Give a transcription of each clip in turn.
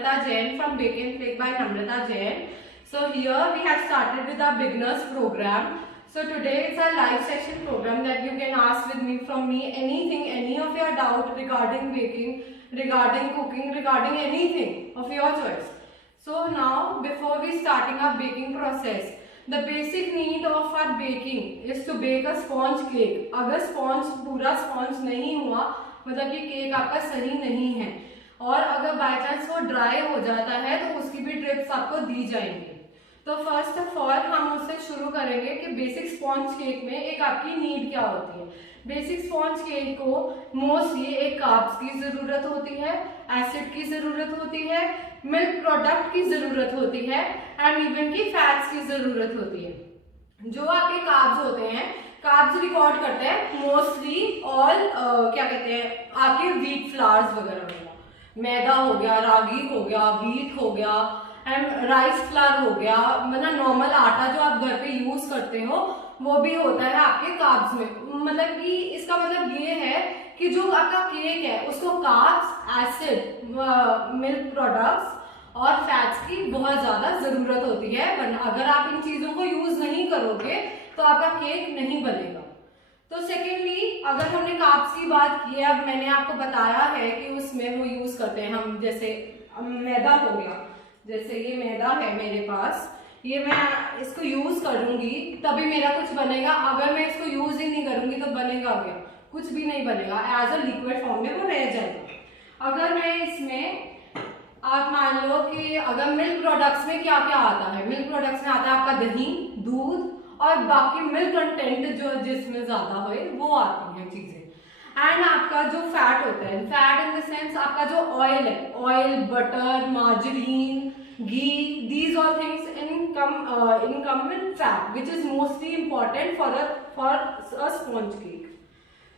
Namrata Jain from Bake and Flake by Namrata Jain. So here we have started with our beginners program. So today it's a live session program that you can ask with me from me anything, any of your doubt regarding baking, regarding cooking, regarding anything of your choice. So now before we starting our baking process, the basic need of our baking is to bake a sponge cake. अगर sponge पूरा sponge नहीं हुआ मतलब कि cake आपका सही नहीं है और अगर बाय चांस वो ड्राई हो जाता है तो उसकी भी टिप्स आपको दी जाएंगी। तो फर्स्ट ऑफ ऑल हम उससे शुरू करेंगे कि बेसिक स्पॉन्ज केक में एक आपकी नीड क्या होती है। बेसिक स्पॉन्ज केक को मोस्टली एक कार्ब्स की जरूरत होती है, एसिड की जरूरत होती है, मिल्क प्रोडक्ट की जरूरत होती है एंड इवन की फैट्स की जरूरत होती है। जो आपके कार्ब्स होते हैं, कार्ब्स रिकॉर्ड करते हैं मोस्टली ऑल क्या कहते हैं आपके व्हीट फ्लावर्स वगैरह वगैरह, मैदा हो गया, रागी हो गया, व्हीट हो गया एंड राइस फ्लावर हो गया, मतलब नॉर्मल आटा जो आप घर पे यूज करते हो वो भी होता है आपके कार्ब्स में। मतलब कि इसका मतलब ये है कि जो आपका केक है उसको कार्ब्स, एसिड, मिल्क प्रोडक्ट्स और फैट्स की बहुत ज्यादा जरूरत होती है, वरना अगर आप इन चीजों को यूज नहीं करोगे तो आपका केक नहीं बनेगा। तो सेकेंडली अगर हमने कार्ब्स की बात की है, अब मैंने आपको बताया है कि उसमें वो यूज करते हैं हम, जैसे मैदा हो गया, जैसे ये मैदा है मेरे पास, ये मैं इसको यूज करूंगी तभी मेरा कुछ बनेगा, अगर मैं इसको यूज ही नहीं करूंगी तो बनेगा क्या? कुछ भी नहीं बनेगा, एज अ लिक्विड फॉर्म में वो रह जाएगा। अगर मैं इसमें आप मान लो कि अगर मिल्क प्रोडक्ट्स में क्या क्या आता है, मिल्क प्रोडक्ट्स में आता है आपका दही, दूध और बाकी मिल्क कंटेंट जो जिसमें ज्यादा हो वो आती हैं चीजें। एंड आपका जो फैट होता है, फैट इन द सेंस आपका जो ऑयल है, oil, butter, margarine, ghee, these all things income in fat which is mostly important for a sponge cake.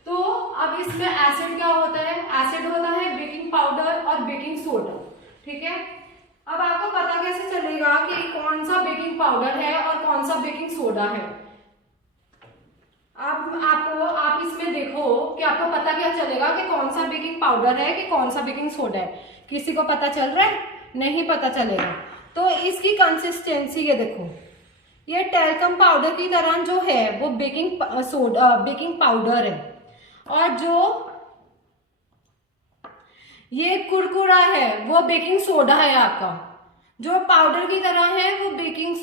तो अब इसमें एसिड क्या होता है? एसिड होता है बेकिंग पाउडर और बेकिंग सोडा, ठीक है। अब आपको पता कैसे चलेगा कि कौन सा बेकिंग पाउडर है और कौन सा बेकिंग सोडा है? आप इसमें देखो कि आपको पता क्या चलेगा कि कौन सा बेकिंग पाउडर है कि कौन सा बेकिंग सोडा है। किसी को पता चल रहा है? नहीं पता चलेगा। तो इसकी कंसिस्टेंसी ये देखो, ये टैल्कम पाउडर की तरह जो है वो बेकिंग पाउडर है, और जो ये कुरकुरा है वो बेकिंग सोडा है आपका। जो पाउडर की तरह है वो बेकिंग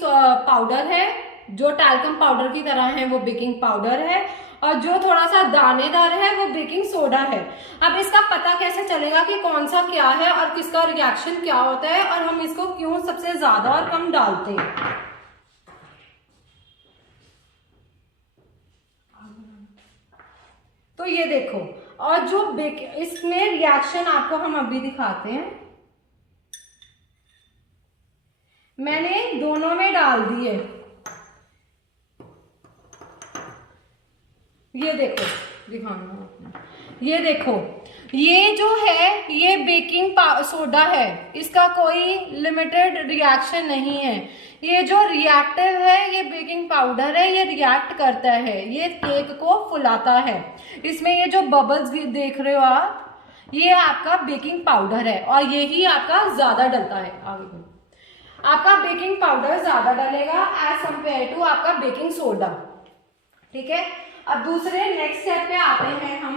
पाउडर है, जो टैल्कम पाउडर की तरह है वो बेकिंग पाउडर है, और जो थोड़ा सा दानेदार है वो बेकिंग सोडा है। अब इसका पता कैसे चलेगा कि कौन सा क्या है और किसका रिएक्शन क्या होता है और हम इसको क्यों सबसे ज्यादा और कम डालते हैं? तो ये देखो, और जो इसमें रिएक्शन आपको हम अभी दिखाते हैं, मैंने दोनों में डाल दिए। ये देखो, दिखाना, ये देखो, ये जो है ये बेकिंग सोडा है, इसका कोई लिमिटेड रिएक्शन नहीं है। ये जो रिएक्टिव है ये बेकिंग पाउडर है, ये रिएक्ट करता है, ये केक को फुलाता है। इसमें ये जो बबल्स देख रहे हो आप, ये आपका बेकिंग पाउडर है और यही आपका ज्यादा डलता है। आगे आपका बेकिंग पाउडर ज्यादा डलेगा एज कंपेयर टू आपका बेकिंग सोडा, ठीक है। अब दूसरे नेक्स्ट स्टेप पे आते हैं हम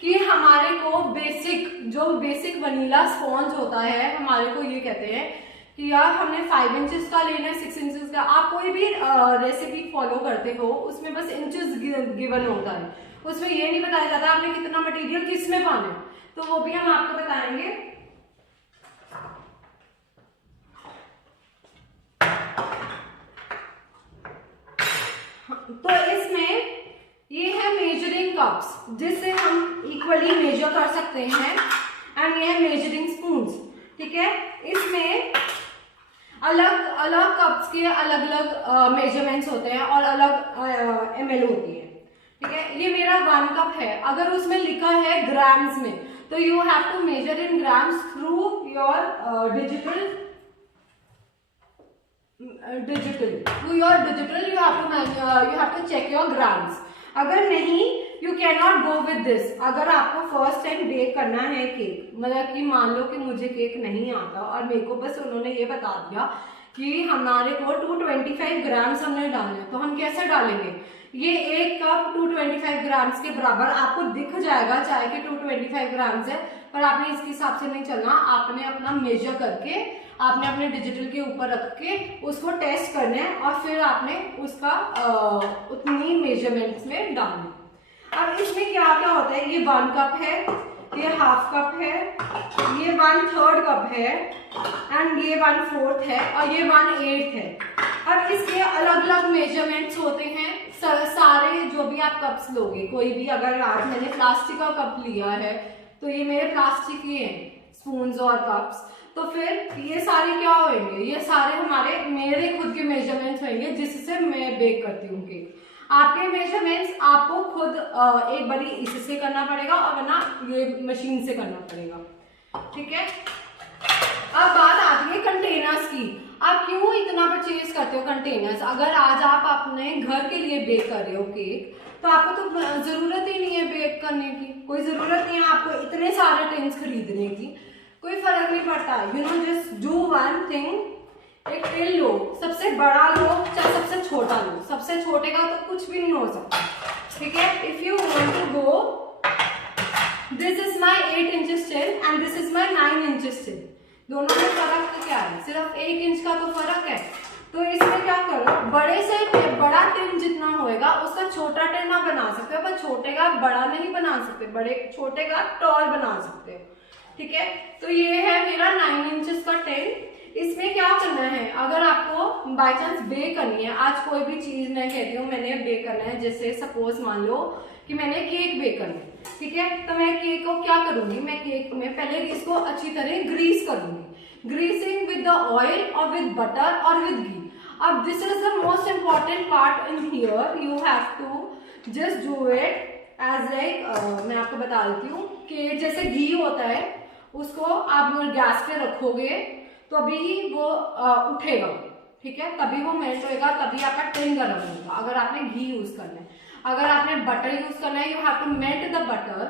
कि हमारे को बेसिक वनीला स्पॉन्ज होता है, हमारे को ये कहते हैं कि यार हमने 5 इंचेस का लेना है, 6 इंचेस का। आप कोई भी रेसिपी फॉलो करते हो उसमें बस इंचेस गिवन होता है, उसमें ये नहीं बताया जाता आपने कितना मटेरियल किस में पाना है, तो वो भी हम आपको बताएंगे। तो इसमें ये है मेजरिंग कप्स जिससे हम इक्वली मेजर कर सकते हैं, एंड ये है मेजरिंग स्पून्स, ठीक है। इसमें अलग अलग कप्स के अलग अलग मेजरमेंट्स होते हैं और अलग ml होती है, ठीक है। ये मेरा 1 कप है, अगर उसमें लिखा है ग्राम्स में तो you have to measure in grams through your digital you have to check your grams। अगर नहीं you can not go with this. अगर आपको फर्स्ट टाइम बेक करना है केक, मतलब कि मान लो कि मुझे केक नहीं आता और मेरे को बस उन्होंने ये बता दिया कि हमारे को 225 ग्राम्स हमने डालने, तो हम कैसे डालेंगे? ये एक कप 225 ग्राम्स के बराबर आपको दिख जाएगा, चाहे कि 225 ग्राम्स है, पर आपने इसके हिसाब से नहीं चलना। आपने अपना मेजर करके आपने अपने डिजिटल के ऊपर रख के उसको टेस्ट करना है और फिर आपने उसका उतनी मेजरमेंट्स में डालना। अब इसमें क्या क्या होता है, ये 1 कप है, ये हाफ कप है, ये 1/3 कप है एंड ये 1/4 है और ये 1/8 है। अब इसके अलग अलग मेजरमेंट्स होते हैं। सारे जो भी आप कप्स लोगे, कोई भी, अगर आज मैंने प्लास्टिक का कप लिया है तो ये मेरे प्लास्टिक के हैं स्पून्स और कप्स, तो फिर ये सारे क्या होंगे, ये सारे मेरे खुद के मेजरमेंट्स होंगे जिससे मैं बेक करती हूँ केक। आपके मेजरमेंट्स आपको खुद एक बारी इससे करना पड़ेगा और वरना ये मशीन से करना पड़ेगा, ठीक है। अब बात आती है कंटेनर्स की। आप क्यों इतना परचेज करते हो कंटेनर्स? अगर आज आप अपने घर के लिए बेक कर रहे हो केक, तो आपको तो जरूरत ही नहीं है बेक करने की, कोई जरूरत नहीं है आपको इतने सारे टिन्स खरीदने की, कोई फर्क नहीं पड़ता। You know, just do one thing. एक टिन लो, सबसे बड़ा लो चाहे सबसे छोटा लो, सबसे छोटे का तो कुछ भी नहीं हो सकता, ठीक है। If you want to go, this is my 8 inches tin and this is my 9 inches tin, दोनों में फर्क तो क्या है, सिर्फ 1 इंच का तो फर्क है। तो इसमें क्या करो, बड़े से बड़ा टिन जितना होएगा उसका छोटा टिन आप बना सकते हो, पर छोटे का बड़ा नहीं बना सकते, बड़े छोटे का टॉल बना सकते हो, ठीक है। तो ये है मेरा 9 इंचेस का टिन। इसमें क्या करना है, अगर आपको बाय चांस बेक करनी है, आज कोई भी चीज मैं कहती हूँ मैंने बेक करना है, जैसे सपोज मान लो कि मैंने केक बेक करना है, ठीक है, तो मैं केक को क्या करूंगी, मैं केक में पहले इसको अच्छी तरह ग्रीस करूंगी, ग्रीसिंग विद द ऑयल और विद बटर और विद घी। अब this is the most important part in here, you have to just do it as like, मैं आपको बता देती हूँ कि जैसे घी होता है उसको आप गैस पे रखोगे तो अभी वो उठेगा, ठीक है, तभी वो मेल्ट होएगा, तभी आपका टिन गर्म होगा। अगर आपने घी यूज करना है, अगर आपने बटर यूज करना है, you have to melt the butter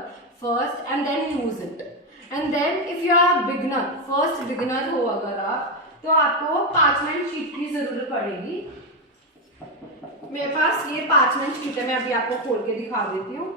first and then use it. And then if you are beginner, first beginner हो अगर आप, तो आपको पार्चमेंट शीट की जरूरत पड़ेगी। मेरे पास ये पार्चमेंट शीट है, मैं अभी आपको खोल के दिखा देती हूँ।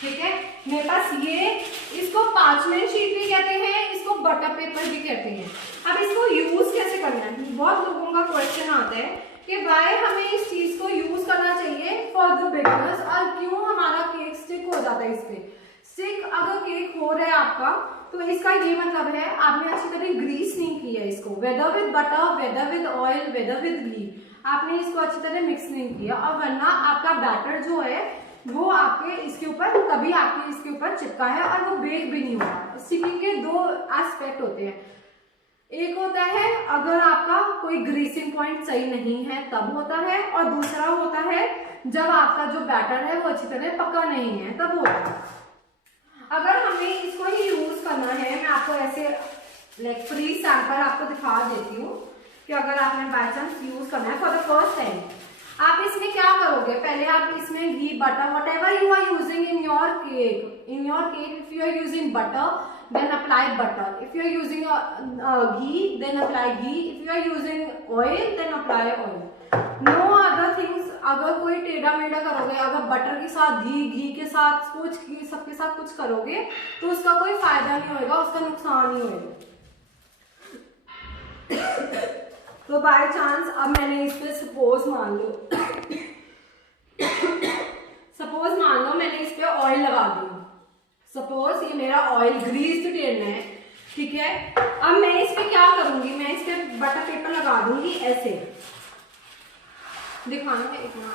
ठीक है, मेरे पास ये, इसको पार्चमेंट शीट भी कहते हैं, इसको बटर पेपर भी कहते हैं। अब इसको यूज कैसे करना है, बहुत लोगों का क्वेश्चन आता है कि भाई हमें इस चीज को यूज करना चाहिए फॉर द बिगिनर्स, और क्यों हमारा केक स्टिक हो जाता है इस पे। स्टिक अगर केक हो रहा है आपका, तो इसका ये मतलब है आपने अच्छी तरह ग्रीस नहीं किया है इसको, whether with butter, whether with oil, whether with ghee, आपने इसको अच्छी तरह मिक्स नहीं किया, और वरना आपका बैटर जो है वो आपके इसके ऊपर, तभी आपके इसके ऊपर चिपका है और वो बेक भी नहीं हुआ। स्टिकिंग के 2 एस्पेक्ट होते हैं, एक होता है अगर आपका कोई ग्रीसिंग पॉइंट सही नहीं है तब होता है, और दूसरा होता है जब आपका जो बैटर है वो अच्छी तरह पका नहीं है तब होता है। अगर हमें इसको ही यूज करना है, मैं आपको ऐसे लाइक फ्री सैंपल आपको दिखा देती हूँ कि अगर आपने बाय चांस यूज करना है फॉर द फर्स्ट टाइम, आप इसमें क्या करोगे, पहले आप इसमें घी, butter, whatever you are using in your cake, if you are using butter then apply butter, if you are using ghee then apply ghee, if you are using oil then apply oil, no other things। अगर कोई टेढ़ा मेढ़ा करोगे, अगर butter के साथ घी के साथ कुछ, सबके साथ कुछ करोगे तो उसका कोई फायदा नहीं होगा, उसका नुकसान ही होगा। तो बाय चांस अब मैंने इस पे सपोज मान लो मैंने इस पे ऑयल लगा दी, सपोज ये मेरा ऑयल ग्रीस्ड टिन है, ठीक है। अब मैं इस पे क्या करूंगी, मैं इस पे बटर पेपर लगा दूंगी, ऐसे दिखाने में इतना,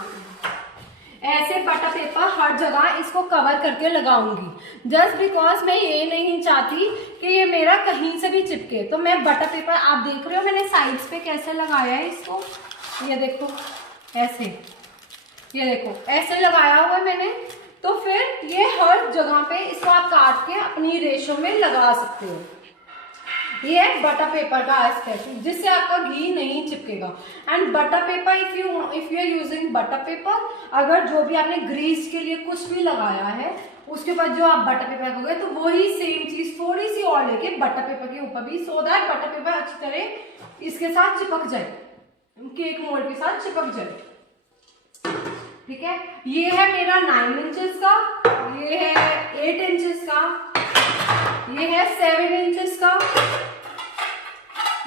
ऐसे बटर पेपर हर जगह इसको कवर करके लगाऊंगी, जस्ट बिकॉज मैं ये नहीं चाहती कि ये मेरा कहीं से भी चिपके। तो मैं बटर पेपर, आप देख रहे हो मैंने साइड्स पे कैसे लगाया है इसको, ये देखो ऐसे, ये देखो ऐसे लगाया हुआ है मैंने, तो फिर ये हर जगह पे इसको आप काट के अपनी रेशो में लगा सकते हो। ये है बटर पेपर का एस्पेक्ट, जिससे आपका घी नहीं चिपकेगा। And butter paper if you are using butter paper, अगर जो भी आपने ग्रीस के लिए कुछ भी लगाया है उसके बाद जो आप बटर पेपर रखोगे तो वही सेम चीज थोड़ी सी और लेके बटर पेपर के ऊपर भी, सो दैट बटर पेपर अच्छी तरह इसके साथ चिपक जाए, केक मोल्ड के साथ चिपक जाए। ठीक है, ये है मेरा 9 इंचेस का, ये है 8 इंचेस का, ये है 7 इंचेस का,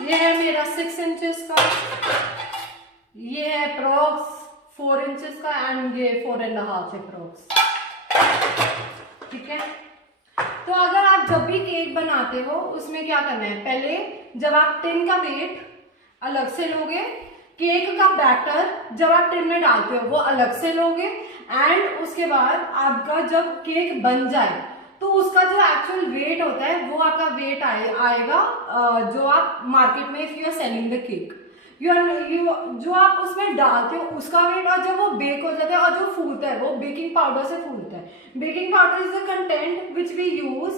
ये है मेरा 6 इंचेस का, ये है अप्रॉक्स 4 इंचेस का, एंड ये 4.5 अप्रॉक्स। ठीक है, तो अगर आप जब भी केक बनाते हो उसमें क्या करना है, पहले जब आप टिन का वेट अलग से लोगे, केक का बैटर जब आप टिन में डालते हो वो अलग से लोगे, एंड उसके बाद आपका जब केक बन जाए तो उसका जो एक्चुअल वेट होता है वो आपका वेट आएगा जो आप मार्केट में if you are selling the cake, जो आप उसमें डालते हो उसका वेट, और जब वो बेक हो जाता है और जो फूलता है वो बेकिंग पाउडर से फूलता है। Baking powder is the content which we use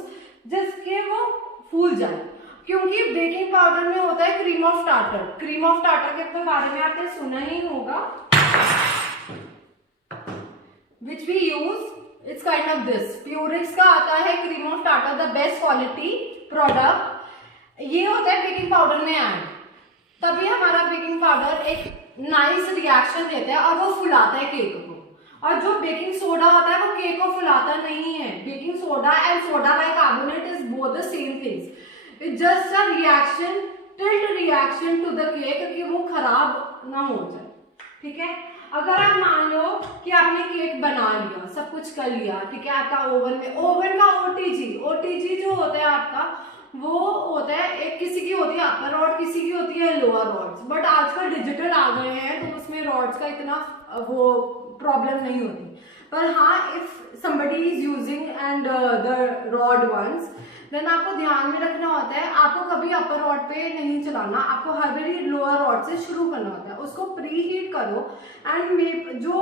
जिसके वो फूल जाए, क्योंकि बेकिंग पाउडर में होता है cream of tartar. Cream of tartar के बारे में आपने सुना ही होगा, which we use, it's kind of this. Purix का आता है cream of tartar, the best quality product. ये होता है बेकिंग पाउडर में ऐड, तभी हमारा बेकिंग पाउडर एक नाइस रिएक्शन देता है और वो फुलाता है केक को। और जो बेकिंग सोडा होता है वो केक को फुलाता नहीं है। Baking soda and soda bicarbonate is both the same things, it just a reaction, tilt reaction to the cake कि वो खराब ना हो जाए। ठीक है, अगर आप मान लो कि आपने केक बना लिया, सब कुछ कर लिया, ठीक है, आपका ओवन में, ओवन का ओटीजी जो होता है आपका वो होता है, एक किसी की होती है अपर रॉड, किसी की होती है लोअर रॉड्स, बट आजकल डिजिटल आ गए हैं तो उसमें रॉड्स का इतना वो प्रॉब्लम नहीं होती। पर हाँ, if somebody is using and the rod once, then आपको ध्यान में रखना होता है, आपको कभी अपर रॉड पे नहीं चलाना, आपको हर बारी लोअर रॉड से शुरू करना होता है। उसको प्री हीट करो, एंड जो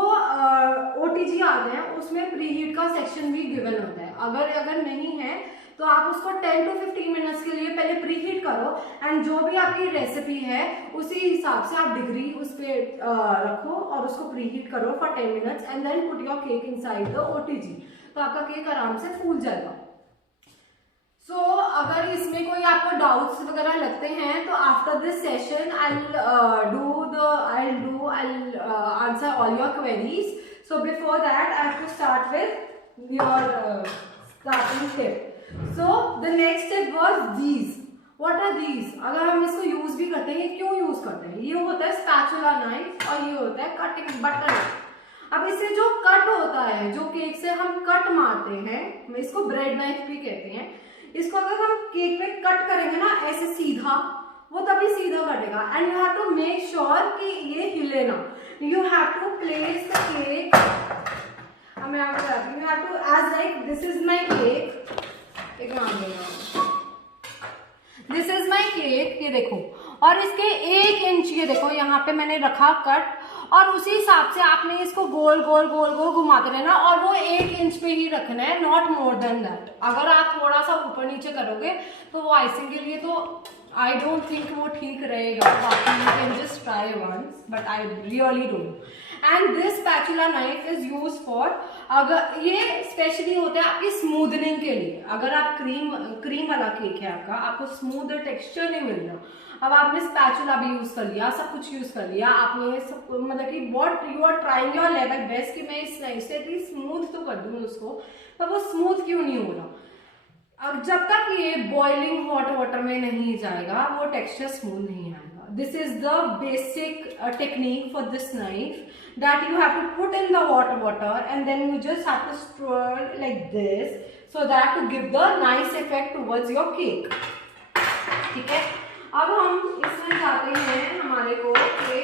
ओटीजी आते हैं उसमें प्री हीट का सेक्शन भी गिवन होता है। अगर नहीं है तो आप उसको 10 to 15 मिनट्स के लिए पहले प्री हीट करो, एंड जो भी आपकी रेसिपी है उसी हिसाब से आप डिग्री उस पर रखो और उसको प्री हीट करो for 10 minutes, and then put your cake inside the OTG, तो आपका केक आराम से फूल जाएगा। सो अगर इसमें कोई आपको डाउट्स वगैरह लगते हैं तो after this session I'll answer all your queries. So before that I have to start with your starting tip. So the next step was these. What are these? अगर हम इसको यूज भी करते हैं, क्यों यूज करते हैं? ये होता है स्पैचुला नाइफ और ये होता है कटिंग बटर। अब इससे जो कट होता है, जो केक से हम कट मारते हैं, इसको ब्रेड नाइफ भी कहते हैं, इसको अगर हम केक में कट करेंगे ना ऐसे सीधा, वो तभी सीधा कटेगा। And you have to make sure कि ये हिले ना। You have to place the cake, you have to, as like this is my cake, this is my cake, ये देखो, और इसके 1 इंच ये देखो यहाँ पे मैंने रखा कट, और उसी हिसाब से आपने इसको गोल गोल गोल गोल घुमाते रहना, और वो 1 इंच पे ही रखना है, नॉट मोर देन दैट। अगर आप थोड़ा सा ऊपर नीचे करोगे तो वो आइसिंग के लिए तो आई डोंट थिंक वो ठीक रहेगा। बाकी you can just try once, but I really don't. And this spatula knife is use for, अगर ये स्पेशली होता है आपकी स्मूदनिंग के लिए। अगर आप क्रीम वाला केक है आपको स्मूथ टेक्सचर नहीं मिल रहा, अब आपने स्पैचुला भी यूज कर लिया, सब कुछ यूज कर लिया आपने, सब मतलब कि what you are trying your level best कि मैं इस नाइफ से एटलीस्ट स्मूथ तो कर दूं उसको, पर वो स्मूथ क्यों नहीं हो रहा? अब जब तक ये बॉइलिंग हॉट वाटर में नहीं जाएगा वो टेक्सचर स्मूथ नहीं आएगा। This is the basic technique for this knife, that you have to put in the hot water and then you just have to stir like this so that to give the nice effect towards your cake. ठीक है, अब हम इसमें जाते हैं हमारे को कि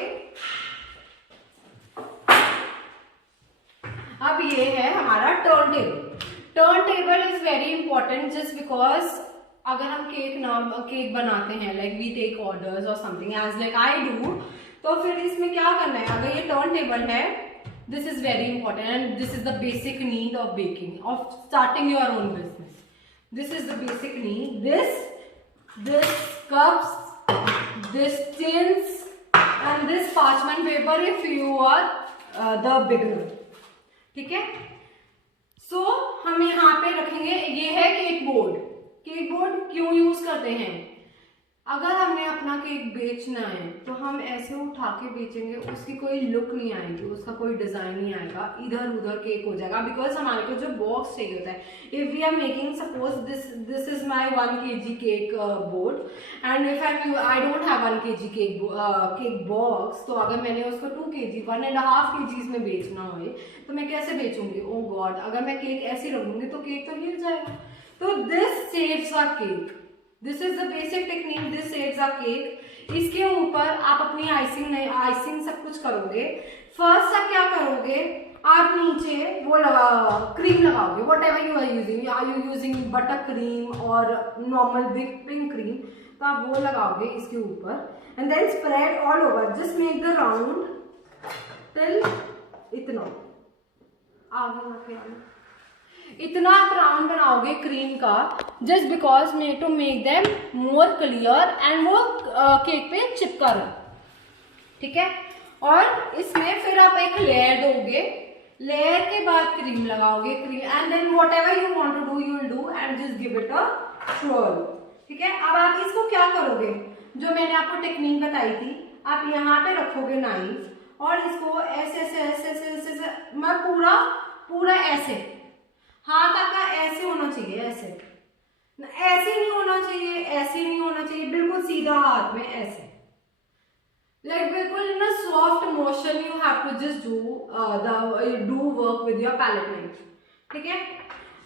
अब ये है हमारा turn table. Turn table is very important just because अगर हम केक बनाते हैं, लाइक वी टेक ऑर्डर्स और something as like I do, तो फिर इसमें क्या करना है, अगर ये टर्न टेबल है This is very important and this is the basic need of baking, of starting your own business. This is the basic need. This cups, this tins and this parchment paper if you are the beginner. ठीक है. So हम यहाँ पे रखेंगे, ये है cake board. Cake board क्यों use करते हैं? अगर हमें अपना केक बेचना है तो हम ऐसे उठा के बेचेंगे, उसकी कोई लुक नहीं आएगी, उसका कोई डिजाइन नहीं आएगा, इधर उधर केक हो जाएगा. बिकॉज हमारे को जो बॉक्स चाहिए होता है, if we are making suppose this is my 1 kg cake board and if I don't have 1 kg cake box, तो अगर मैंने उसको 2 kg 1.5 kg में बेचना हो तो मैं कैसे बेचूंगी? ओ गॉड, अगर मैं केक ऐसे रखूंगी तो केक तो हिल जाएगा. तो this saves a cake. This is the basic technique, this saves a cake. इसके ऊपर आप अपनी आइसिंग सब कुछ करोगे. फर्स्ट आप क्या करोगे, आप नीचे वो क्रीम लगाओगे. Whatever you are you using butter cream और नॉर्मल व्हिपिंग क्रीम, तो आप वो लगाओगे इसके ऊपर and then spread all over. Just make the round till इतना आगे इतना आप राउंड बनाओगे क्रीम का, just because to make them more clear and वो केक पे चिपका रहे. ठीक है. और इसमें फिर आप एक लेयर दोगे. लेयर के बाद क्रीम लगाओगे, cream and then whatever you want to do you will do and just give it a swirl. ठीक है. अब आप इसको क्या करोगे, जो मैंने आपको टेक्निक बताई थी, आप यहाँ पे रखोगे नाइफ और इसको ऐसे ऐसे ऐसे ऐसे ऐसे मैं पूरा ऐसे हाथ आपका ऐसे होना चाहिए, ऐसे नहीं होना चाहिए, ऐसे नहीं होना चाहिए, बिल्कुल सीधा हाथ में ऐसे, लाइक बिल्कुल in a soft motion you have to just do work with your palette knife. ठीक है.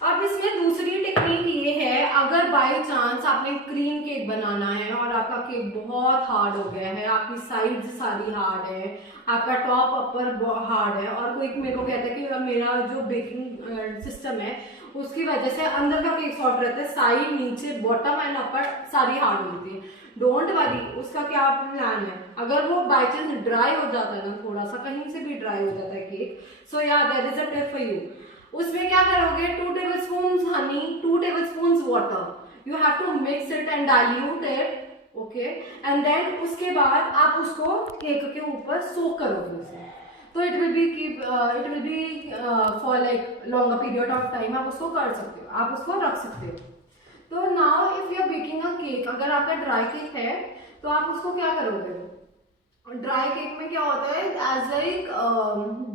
अब इसमें दूसरी टेक्निक ये है, अगर बाय चांस आपने क्रीम केक बनाना है और आपका केक बहुत हार्ड हो गया है, आपकी साइड्स सारी हार्ड है, आपका टॉप अपर हार्ड है, और कोई मेरे को कहता है कि मेरा जो बेकिंग सिस्टम है उसकी वजह से अंदर का केक सॉफ्ट रहता है, साइड नीचे बॉटम एंड अपर सारी हार्ड होती है. डोंट वरी, उसका क्या प्लान है, अगर वो बाय चांस ड्राई हो जाता है ना, थोड़ा सा कहीं से भी ड्राई हो जाता है cake, so yeah that is a tip for you. उसमें क्या करोगे, 2 tablespoons honey, 2 tablespoons water, you have to mix it and dilute it. Okay. And then उसके बाद आप उसको केक के ऊपर सोक करोगे उसे, तो it will be for like longer period of time. आप उसको कर सकते हो, आप उसको रख सकते हो. तो now if you are baking a cake, अगर आपका ड्राई केक है तो आप उसको क्या करोगे, ड्राई केक में क्या होता है, एज लाइक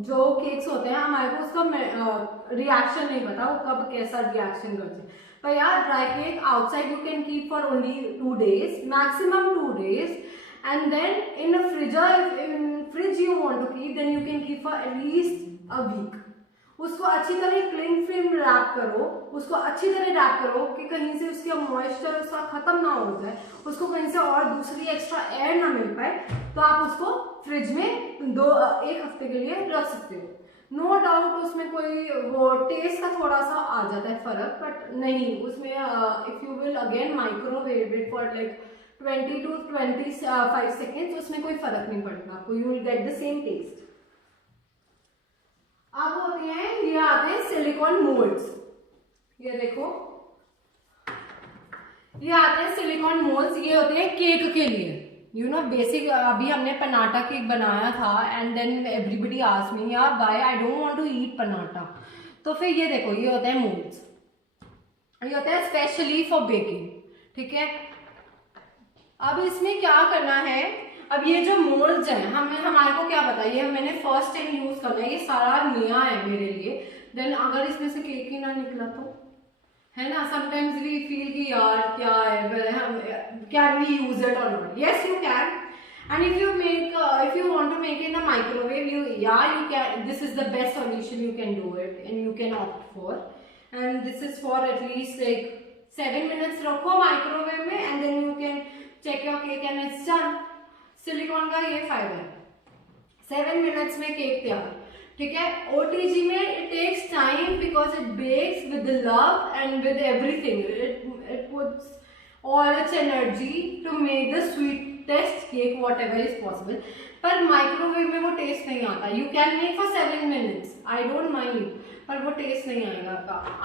जो केक्स होते हैं हमारे को उसका रिएक्शन नहीं पता, वो कब कैसा रिएक्शन करते हैं. पर यार dry cake outside you can keep for only 2 days, maximum 2 days, and then in fridge you want to keep, then you can keep for at least a week. उसको अच्छी तरह क्लिंग फिल्म रैप करो, उसको अच्छी तरह रैप करो कि कहीं से उसका मॉइस्चर उसका खत्म ना हो जाए, उसको कहीं से और दूसरी एक्स्ट्रा एयर ना मिल पाए, तो आप उसको फ्रिज में 1 हफ्ते के लिए रख सकते हो. नो डाउट उसमें कोई वो टेस्ट का थोड़ा सा आ जाता है फर्क, बट नहीं उसमें if you will again microwave it for like 20 to 25 seconds, उसमें कोई फर्क नहीं पड़ता आपको, you will get the same taste. अब होते हैं, ये आते हैं सिलिकॉन मोल्ड्स. ये देखो, ये आते हैं सिलिकॉन मोल्ड्स. ये होते हैं केक के लिए, यू नो बेसिक. अभी हमने पनाटा केक बनाया था and then everybody asked me यार why I don't want to eat pinata. तो फिर ये देखो, ये होते हैं मोल्ड्स, ये होते हैं स्पेशली फॉर बेकिंग. ठीक है. अब इसमें क्या करना है, अब ये जो मोल्ड्स हैं हमारे को क्या पता, ये मैंने फर्स्ट टाइम यूज करना है, ये सारा नया है मेरे लिए. देन अगर इसमें से केक ही ना निकला तो, है ना, समटाइम्स वी फील कि यार क्या है, can we use it or not. Yes you can. And if you want to make in a microwave, you can. This is the best solution you can do it and you can opt for. And this is for at least like 7 minutes रखो microwave में and then you can check your cake and it's done. Silicon का ये फायदा है, 7 minutes में cake तैयार. ठीक है. OTG में it takes time because it bakes with the love and with everything. It puts all its energy to make the sweet taste cake whatever is possible, पर माइक्रोवेव में वो taste नहीं आता. You can make for 7 minutes, I don't mind, पर वो taste नहीं आएगा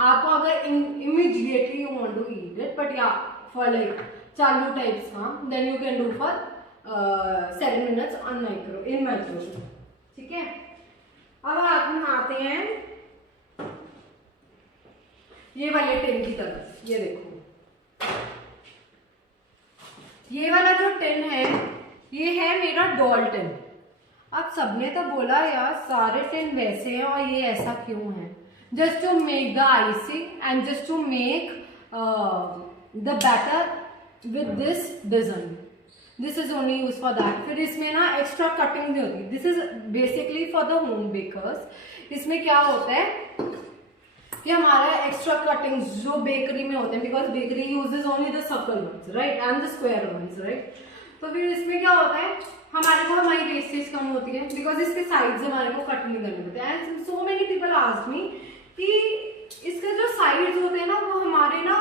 आपको अगर immediately you want to eat it, but yeah for like चालू टाइप्स का then you can do for 7 minutes on microwave. ठीक है, अब आप आते हैं ये वाले टिन की तरफ. ये देखो, ये वाला जो टिन है ये है मेरा डॉल टिन. अब सबने तो बोला यार सारे टिन वैसे हैं और ये ऐसा क्यों है. Just to make the icing and just to make the batter with this design, this is only use for that. फिर इसमें ना एक्स्ट्रा कटिंग भी होती है. This is basically for the home bakers. इसमें क्या होता है कि हमारा एक्स्ट्रा कटिंग्स जो बेकरी में होते हैं, because bakery uses only the circle ones right and the square ones right. तो फिर इसमें क्या होता है हमारे को हमारी वेस्टेज कम होती है बिकॉज इसके साइड्स हमारे को कट नहीं करने होते हैं. And so many people ask me कि इसके जो साइड्स होते हैं ना वो हमारे ना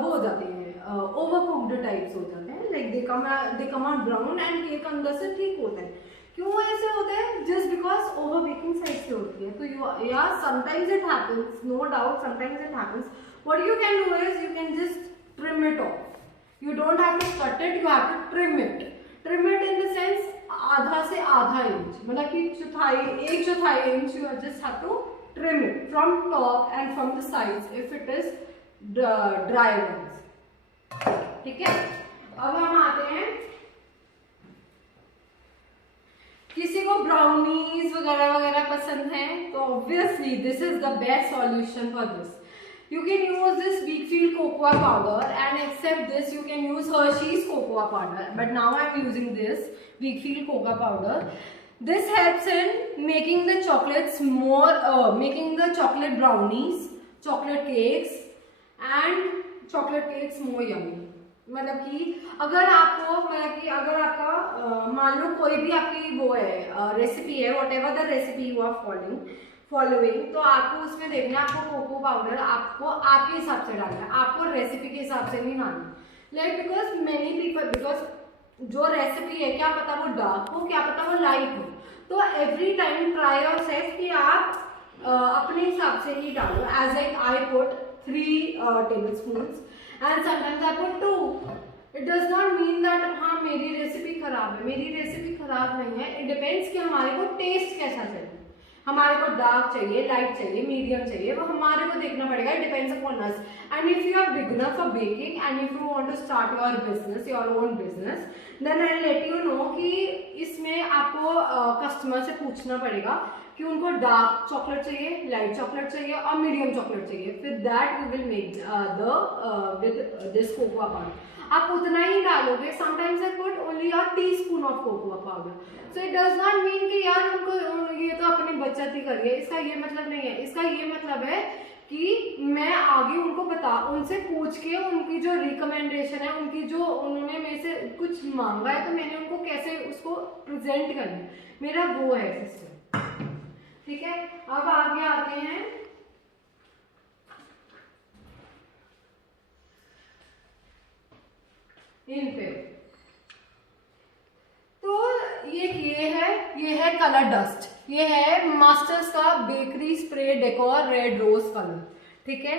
वो हो जाते हैं ओवर कुक्ड टाइप्स हो जाते हैं. Like they come out brown and cake अंदर से ठीक होता है. क्यों ऐसे होता है? Just because over baking side से होती है. तो you yeah sometimes it happens, no doubt sometimes it happens. What you can do is you can just trim it off. You don't have to cut it, you have to trim it. Trim it in the sense आधा से आधा inch, मतलब कि एक चौथाई inch. You just have to trim it from top and from the sides if it is dry ones. ठीक है, अब हम आते हैं किसी को ब्राउनीज वगैरह वगैरह पसंद है तो obviously this is the best solution for this. You can use this Weakfield cocoa powder and except this you can use Hershey's cocoa powder, but now I am using this Weakfield cocoa powder. This helps in making the chocolates more, making the chocolate brownies, chocolate cakes and chocolate cakes more yummy. मतलब कि अगर आपका मान लो कोई भी आपकी वो है रेसिपी है, whatever the recipe you are following, तो आपको उसमें देखना है आपको कोको पाउडर आपको आपके हिसाब से डालना है, आपको रेसिपी के हिसाब से नहीं डालना. Like because many people, because जो रेसिपी है क्या पता वो डार्क हो, क्या पता वो लाइट हो. तो every time try yourself कि आप अपने हिसाब से ही डालो. As like I put 3 tablespoons and sometimes I put 2. It does not mean that हाँ मेरी रेसिपी खराब है. मेरी रेसिपी खराब नहीं है. इट डिपेंड्स कि हमारे को टेस्ट कैसा चाहिए. हमारे को डार्क चाहिए, लाइट चाहिए, मीडियम चाहिए, वो हमारे को देखना पड़ेगा. It depends upon us. And if you are beginner for baking and if you want to start your business, your own business, then I let you know कि इसमें आपको कस्टमर से पूछना पड़ेगा कि उनको डार्क चॉकलेट चाहिए, लाइट चॉकलेट चाहिए और मीडियम चॉकलेट चाहिए. फिर that you will make with this cocoa powder. आप उतना ही डालोगे. Sometimes I put only a teaspoon of cocoa powder. So it does not mean कि यार उनको ये तो अपनी बचत ही करिए. इसका ये मतलब नहीं है. इसका ये मतलब है कि मैं आगे उनको उनसे पूछ के उनकी जो रिकमेंडेशन है, उनकी जो उन्होंने मेरे से कुछ मांगा है तो मैंने उनको कैसे उसको प्रेजेंट करना है, मेरा वो है सिस्टम. ठीक है, अब आगे आते हैं इन पे. तो ये है कलर डस्ट. ये है मास्टर्स का bakery spray decor red rose colour. ठीक है,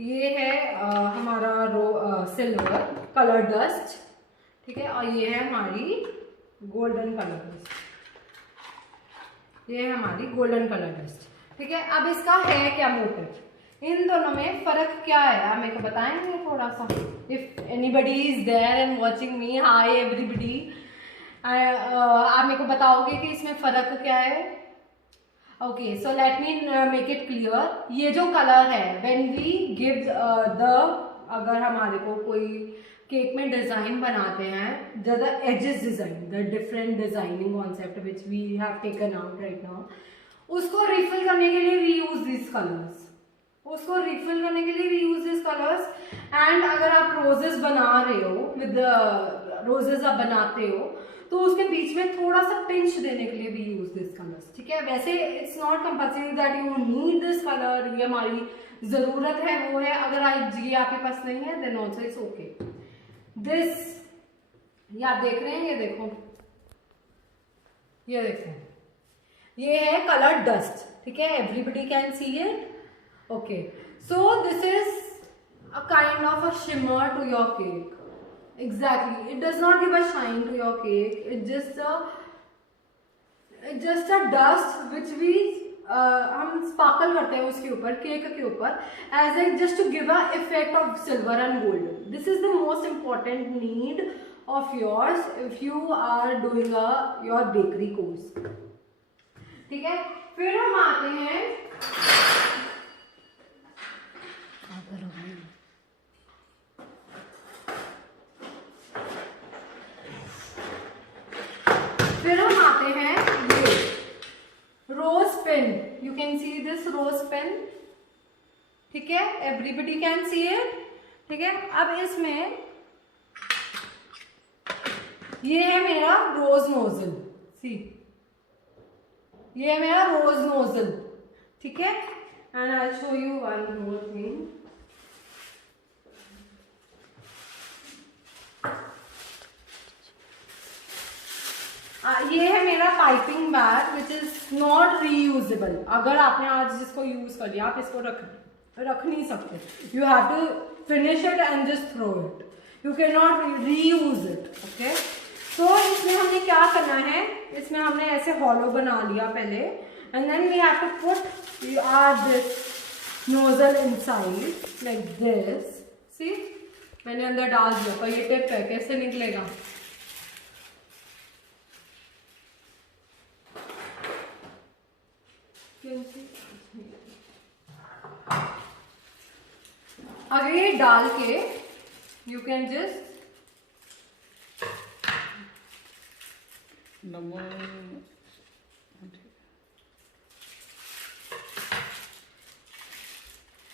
ये है हमारा सिल्वर कलर डस्ट. ठीक है, और ये है हमारी गोल्डन कलर डस्ट. ये है हमारी गोल्डन कलर डस्ट. ठीक है, अब इसका है क्या मोटिव, इन दोनों में फर्क क्या है आप मेरे को बताएंगे थोड़ा सा. If anybody is there and watching me, hi everybody, आप मेरे को बताओगे कि इसमें फर्क क्या है. Okay, so let me make it clear. ये जो कलर है व्हेन वी गिव अगर हमारे को कोई केक में डिजाइन बनाते हैं, the edges design, the different designing concept which we have taken out right now, उसको रिफिल करने के लिए वी यूज दिस कलर्स. उसको रिफिल करने के लिए we use this colours. And अगर आप रोजेस बना रहे हो, विद रोजेस आप बनाते हो, तो उसके बीच में थोड़ा सा पिंच देने के लिए भी यूज दिस कलर्स. ठीक है, वैसे it's not compulsory that you need this colour. ये हमारी जरूरत है, वो है. अगर ये आपके पास नहीं है then also it's okay. This ये आप देख रहे हैं, ये देखो, ये देखो, ये है कलर डस्ट, ठीक है, everybody can see it. Okay, so this is a kind of a shimmer to your cake. Exactly, it does not give a shine to your cake, it just a dust which we हम sparkle करते हैं उसके ऊपर, cake के ऊपर, as a just to give a effect of silver and gold. This is the most important need of yours if you are doing your bakery course, ठीक है। फिर हम आते हैं, ये rose pan. You can see this rose pan, ठीक है, everybody can see it, ठीक है। अब इसमें ये है मेरा रोज नोजल, सी, ये है मेरा रोज नोजल, ठीक है। And I show you one more thing, ये है मेरा piping bag which is not reusable. अगर आपने आज जिसको यूज कर लिया, आप इसको रख नहीं सकते, you have to finish it and just throw it, you can not reuse it, okay. तो इसमें हमने क्या करना है, इसमें हमने ऐसे हॉलो बना लिया पहले, and then we have to put this nozzle inside like this, see, मैंने अंदर डाल दिया, पर ये टिप है, कैसे निकलेगा। अगर ये डाल के यू कैन जस्ट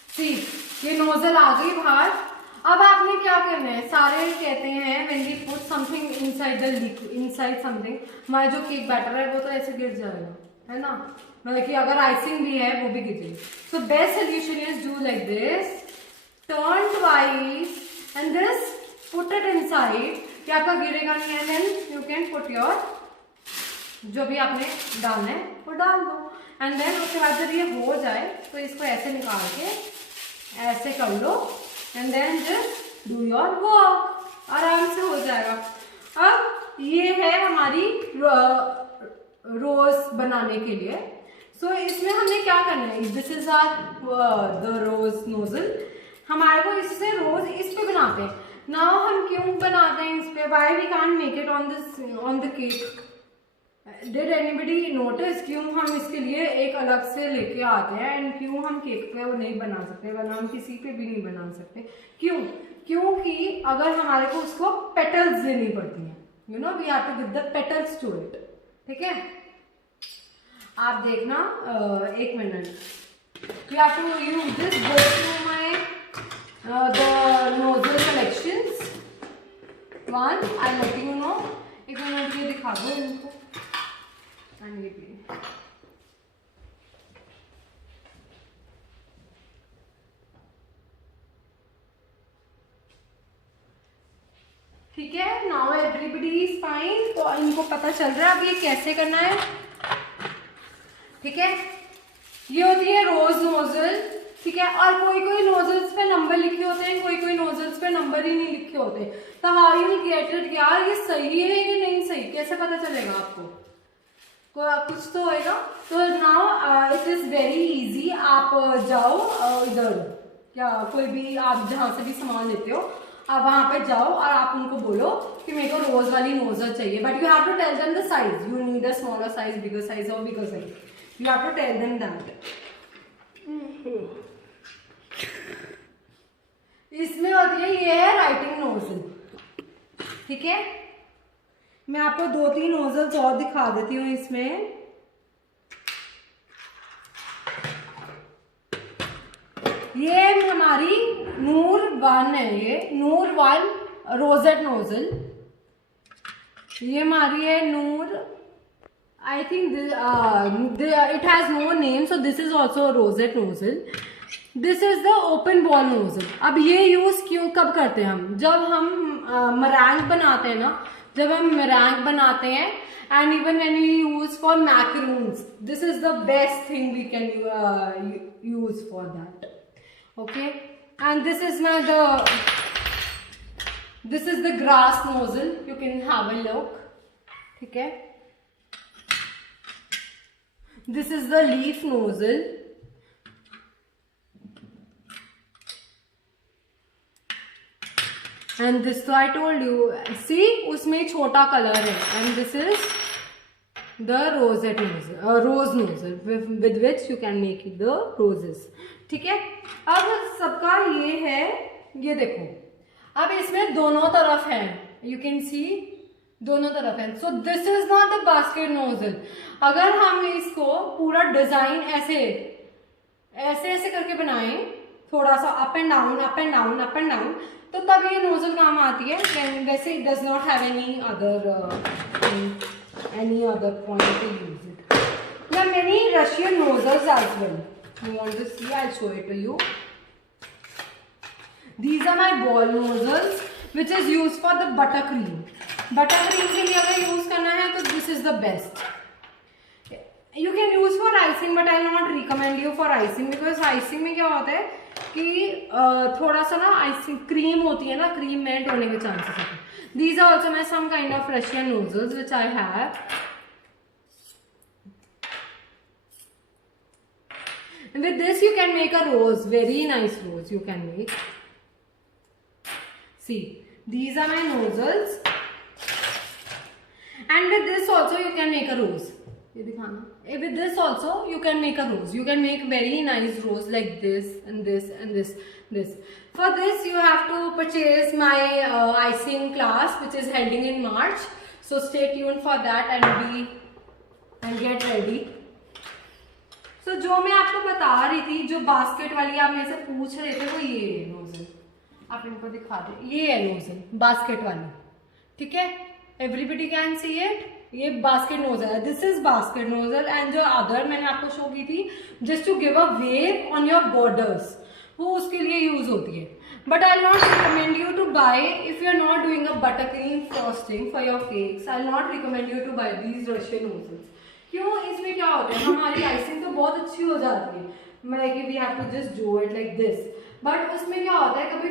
सी, ये नोजल आ गई बाहर। अब आपने क्या करना है, सारे कहते हैं when we put something inside the liquid, inside something, हमारा जो केक बैटर है वो तो ऐसे गिर जाएगा, है ना, मतलब कि अगर आइसिंग भी है वो भी गिर जाएगी। So best solution is do like this, turn twice and this, put it inside, कि आपका गिरेगा नहीं, and then you can put your जो भी आपने डालना है वो डाल दो, एंड देन उसके बाद जब ये हो जाए तो इसको ऐसे निकाल के ऐसे कर लो, and then just do your work, आराम से हो जाएगा। अब ये है हमारी रोज बनाने के लिए। सो इसमें हमने क्या करना है, this is our the rose nozzle, हमारे को इससे रोज इस पे बनाते हैं। नाउ हम क्यों बनाते हैं इस पे, why we can't make it on the cake, did anybody notice क्यों हम इसके लिए एक अलग से लेके आते हैं, एंड क्यों हम केक पे वो नहीं बना सकते, वरना हम किसी पे भी नहीं बना सकते, क्यों, क्योंकि अगर हमारे को उसको पेटल्स देनी पड़ती हैं, you know, we have to give the petals to it, ठीक है। आप देखना, एक minute, you have to use this, go through my the nozzle collections, one I let you know, एक मिनट ये दिखा दो इनको, एंड ये भी, ठीक है। नाउ एवरीबडी इज फाइन, तो इनको पता चल रहा है अब ये कैसे करना है, ठीक है। ये होती है रोज नोजल, ठीक है, और कोई कोई नोजल्स पे नंबर लिखे होते हैं, कोई कोई नोजल्स पे नंबर ही नहीं लिखे होते, तो हाउ यू गेट इट, यार ये सही है या नहीं सही, कैसे पता चलेगा आपको, कुछ तो होएगा। तो now it is very easy, आप जाओ इधर, क्या कोई भी आप जहाँ से भी सामान लेते हो, आप वहां पे जाओ और आप उनको बोलो कि मेरे को रोज वाली नोजल चाहिए, but you have to tell them the size, you need a smaller size, bigger size और bigger size, you have to tell them that. इसमें होती है, ये है राइटिंग नोजल, ठीक है। मैं आपको 2-3 नोजल्स और दिखा देती हूँ इसमें, ये हमारी नूर 1 है, ये नूर 1 रोजेट नोजल, ये हमारी है नूर, I think it has no name, so this is also rosette nozzle, this is the open ball nozzle. अब ये यूज क्यों कब करते हैं हम, जब हम मरैंग बनाते हैं ना, जब हम meringue बनाते हैं, and even when we use for macaroons, this is the best thing we can use for that. Okay, and this is the grass nozzle. You can have a look. Okay, this is the leaf nozzle. And this, so I told you, see, उसमें छोटा color है, and this is the rosette nozzle, rose nozzle with which you can make the roses. ठीक है, अब सबका ये है, ये देखो, अब इसमें दोनों तरफ है, you can see दोनों तरफ है. So this is not the basket nozzle. अगर हम इसको पूरा डिजाइन ऐसे ऐसे ऐसे करके बनाएं, थोड़ा सा up and down up and down up and down, तो तब ये नोजल काम आती है. वैसे it does not have any other point to use it. There are many Russian nozzles as well. You want to see, I show it to you. These are my ball nozzles which is use for the butter cream. Butter cream के लिए अगर use करना है तो this is the best. You can use for icing, but I not recommend you for icing, because icing में क्या होता है कि थोड़ा सा ना आइसिंग क्रीम होती है ना, क्रीम मेल्ट होने के चांसेस होते हैं. These are also my some kind of Russian nozzles which I have. With this you can make a rose, very nice rose you can make. See, these are my nozzles, and with this also you can make a rose. ये दिखाना. With this also you can make a rose. You can make very nice rose like this and this and this. For this you have to purchase my icing class which is holding in March. So stay tuned for that and get ready. So जो मैं आपको बता रही थी, जो basket वाली आप मेरे से पूछ रहे थे, वो ये है नोजल. आप इनको दिखा दे, ये है नोजल बास्केट वाली. ठीक है, एवरीबडी कैन सी इट. ये बास्केट नोजल है. This is basket nozzle. And जो अदर मैंने आपको शो की थी, just to give a wave on your borders, वो उसके लिए यूज होती है. But I not recommend you to buy if you are not doing a butter cream frosting for your cakes. I not recommend you to buy these Russian nozzles. क्यों? इसमें क्या होता है, हमारी आइसिंग तो बहुत अच्छी हो जाती है, मतलब we have to just do it like this. But उसमें क्या होता है, कभी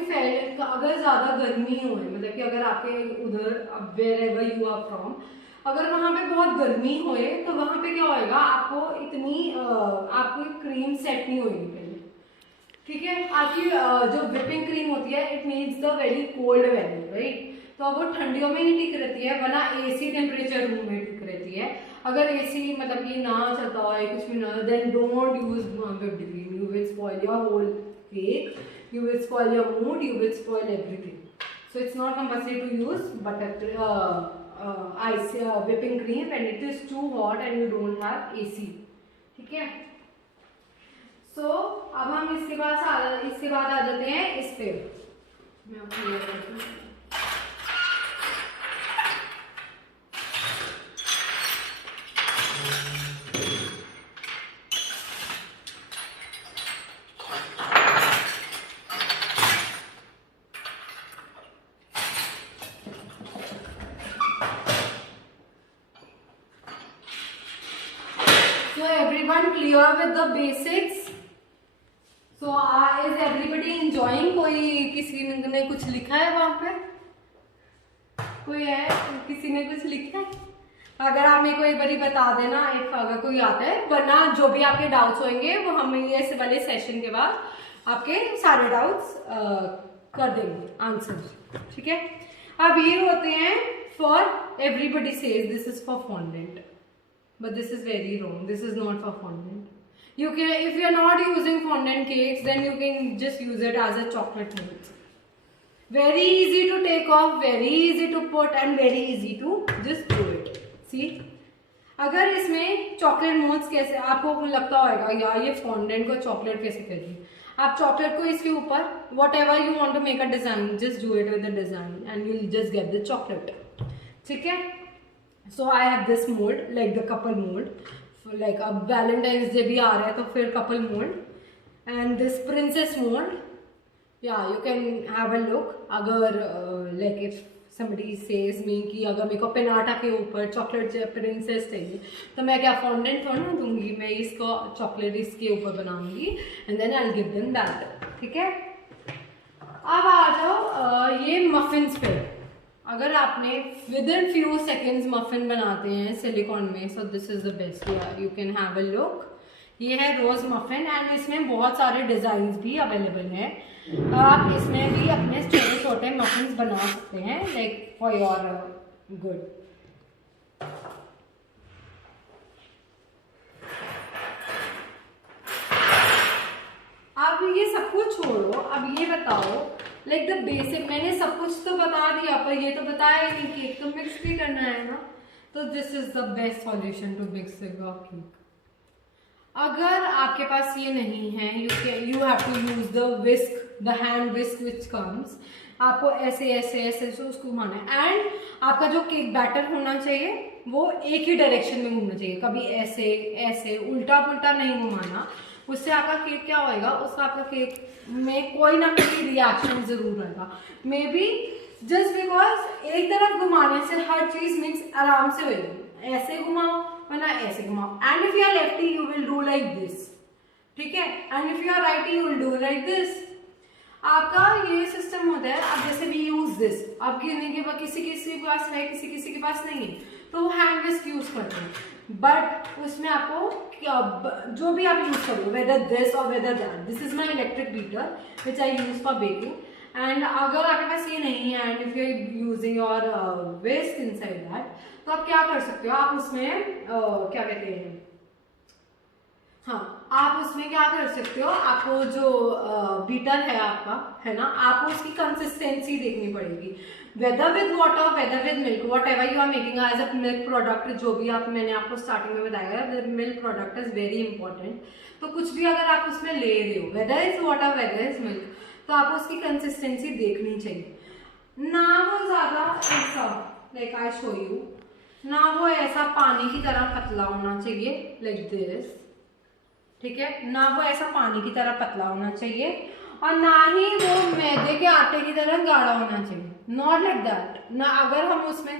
अगर ज्यादा गर्मी हो, मतलब कि अगर आपके उधर wherever you are from, अगर वहां पे बहुत गर्मी होए तो वहां पे क्या होएगा, आपको क्रीम सेट नहीं होगी पहले. ठीक है, आपकी जो व्हिपिंग क्रीम होती है, it needs the very cold value, right. तो वो ठंडियों में ही टिक रहती है, वरना एसी टेम्परेचर रूम में टिक रहती है. अगर एसी मतलब कि ना चलता हो, कुछ भी ना, then don't use whipped cream. You will spoil your whole cake, you will spoil your mood, you will spoil everything. So it's not compulsory to use whipping cream when it is too hot and you don't have AC. ठीक है. So अब हम इसके बाद आ जाते हैं इस पे. मैं आपको ये करती हूँ. So everyone clear with the basics? So is everybody enjoying? कोई किसी ने कुछ लिखा है वहाँ पे? कोई है? किसी ने कुछ लिखा है? अगर आप मेरे को एक बारी बता देना अगर कोई आता है, वरना जो भी आपके डाउट्स होंगे वो हम इस वाले सेशन के बाद आपके सारे डाउट्स कर देंगे आंसर. ठीक है. अब ये होते हैं for everybody says this is for fondant. But this is very wrong. This is not for fondant. You can, if you are not using fondant cakes, then you can just use it as a chocolate mousse. Very easy to take off, very easy to put, and very easy to just do it. See? अगर इसमें chocolate moulds कैसे, आपको लगता होगा यार ये fondant को chocolate कैसे करिए. आप चॉकलेट को इसके ऊपर whatever you want to make a design, just do it with the design and you'll just get the chocolate. ठीक है. So I have this mold, like the couple mold, like अब Valentine's Day भी आ रहा है तो फिर couple mold, and this princess mold. Yeah, you can have a look. अगर like if somebody says me कि अगर मेरे को पिनाटा के ऊपर चॉकलेट प्रिंसेस चाहिए तो मैं क्या फॉन्डेंट थोड़ा ना दूंगी, मैं इसको चॉकलेट इसके ऊपर बनाऊंगी and then I will give them that. ठीक है, अब आ जाओ ये मफिन्स पे। अगर आपने with in few seconds muffin बनाते हैं सिलिकॉन में, सो this is the best, you can have a look. ये है रोज मफिन एंड इसमें बहुत सारे डिजाइन भी अवेलेबल हैं। आप इसमें भी अपने छोटे छोटे मफिन्स बना सकते हैं लाइक फॉर योर गुड। अब ये सब कुछ छोड़ो, अब ये बताओ लाइक द बेसिक, मैंने सब कुछ तो बता दिया पर ये तो बताया ही नहीं, केक तो मिक्स भी करना है ना। तो this is the best solution to mix your cake. अगर आपके पास ये नहीं है, you have to use the whisk, the hand whisk which comes. आपको ऐसे ऐसे ऐसे से उसको घुमाना है एंड आपका जो केक बैटर होना चाहिए वो एक ही डायरेक्शन में घूमना चाहिए, कभी ऐसे ऐसे उल्टा पुल्टा नहीं घुमाना। उससे आपका केक क्या होएगा, उसका आपका केक में कोई ना कोई रिएक्शन जरूर रहेगा। मे बी जस्ट बिकॉज एक तरफ घुमाने से हर चीज मिक्स आराम से होगी, ऐसे घुमाओ वरना ऐसे घुमाओ। And if you are lefty you will do like this, ठीक है, and if you are righty you will do like this. आपका ये सिस्टम होता है। अब जैसे वी यूज दिस, अब गिरने के बाद किसी किसी के पास है, किसी किसी के पास नहीं है, तो वो हैंड विस्क यूज करते हैं। बट उसमें आपको जो भी आप यूज करो, whether this or whether that, this is my electric beater which I use for baking. And अगर आपके पास ये नहीं है and if you are using your waste inside that, तो आप क्या कर सकते हो, आप उसमें क्या कहते हैं, हाँ आप उसमें क्या कर सकते हो, आपको जो बीटर है आपका, है ना, आपको उसकी कंसिस्टेंसी देखनी पड़ेगी, whether with water whether with milk, whatever you are making as a milk product, जो भी आप, मैंने आपको स्टार्टिंग में बताया the milk product is very important. तो कुछ भी अगर आप उसमें ले रहे हो, whether is water whether is milk, तो आपको उसकी कंसिस्टेंसी देखनी चाहिए। ना वो ज्यादा ऐसा, लाइक आई शो यू, ना वो ऐसा पानी की तरह पतला होना चाहिए लाइक दिस, ठीक है, ना वो ऐसा पानी की तरह पतला होना चाहिए, और ना ही वो मैदे के आटे की तरह गाढ़ा होना चाहिए, नॉट लाइक दैट। ना अगर हम उसमें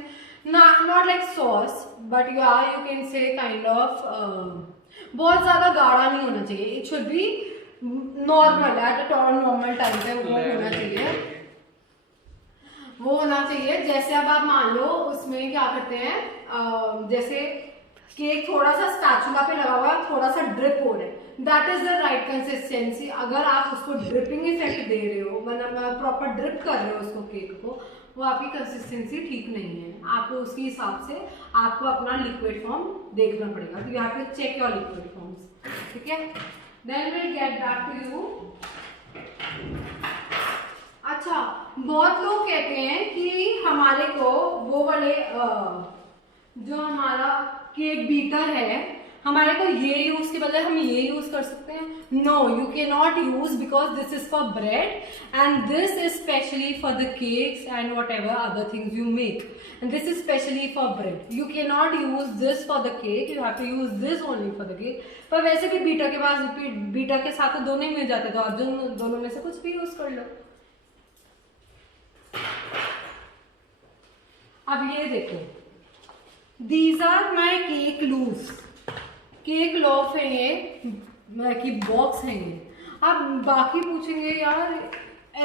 not like sauce, but you can say kind of बहुत ज्यादा गाढ़ा नहीं होना चाहिए, it should be normal at normal time पे वो होना चाहिए, वो होना चाहिए। जैसे अब आप मान लो उसमें क्या करते हैं, जैसे केक थोड़ा सा स्पैचुला पे लगा हुआ है, थोड़ा सा ड्रिप हो रहा है, that is the right consistency. अगर आप उसको ड्रिपिंग इफेक्ट दे रहे हो, मतलब प्रॉपर ड्रिप कर रहे हो उसको केक को, वो आपकी कंसिस्टेंसी ठीक नहीं है। आपको उसके हिसाब से आपको अपना लिक्विड फॉर्म देखना पड़ेगा, तो you have to check your liquid forms, ठीक है। Then will get back to you. अच्छा, बहुत लोग कहते हैं कि हमारे को वो वाले जो हमारा केक बीटर है, हमारे को ये यूज के बदले हम ये यूज कर सकते हैं। No, you can not use, because this is for bread and this is specially for the cakes and whatever other things you make, and this is specially for bread. You can not use this for the cake, you have to use this only for the cake. पर वैसे भी beater के पास, beater के साथ तो दोनों ही मिल जाते, तो आप दोनों में से कुछ भी यूज कर लो। अब ये देखो, these are my cake loaves, cake loaf है ये, की बॉक्स है ये। अब बाकी पूछेंगे यार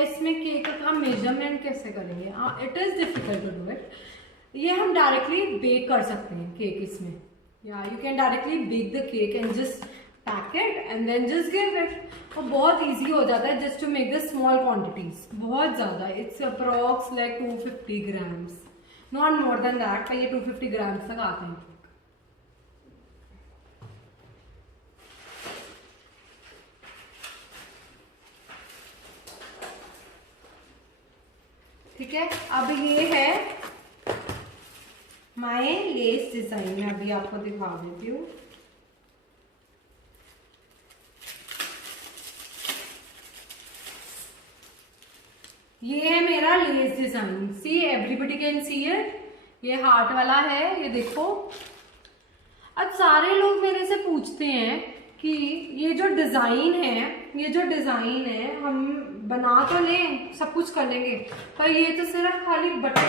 इसमें केक का मेजरमेंट कैसे करेंगे, it is difficult to do it. ये हम डायरेक्टली बेक कर सकते हैं केक इसमें, या you can directly bake the cake and just pack it and then just give it. तो बहुत ईजी हो जाता है just to make the small quantities, बहुत ज़्यादा, it's approx like 250 grams, not more than that, पर ये 250 ग्राम्स तक आते हैं। ठीक है, अब ये है माय लेस डिजाइन, मैं अभी आपको दिखा देती हूँ। ये है मेरा less design, see everybody can see it. ये हार्ट वाला है, ये देखो। अब सारे लोग मेरे से पूछते हैं कि ये जो डिजाइन है, हम बना तो लें, सब कुछ कर लेंगे, पर ये तो सिर्फ खाली बटर,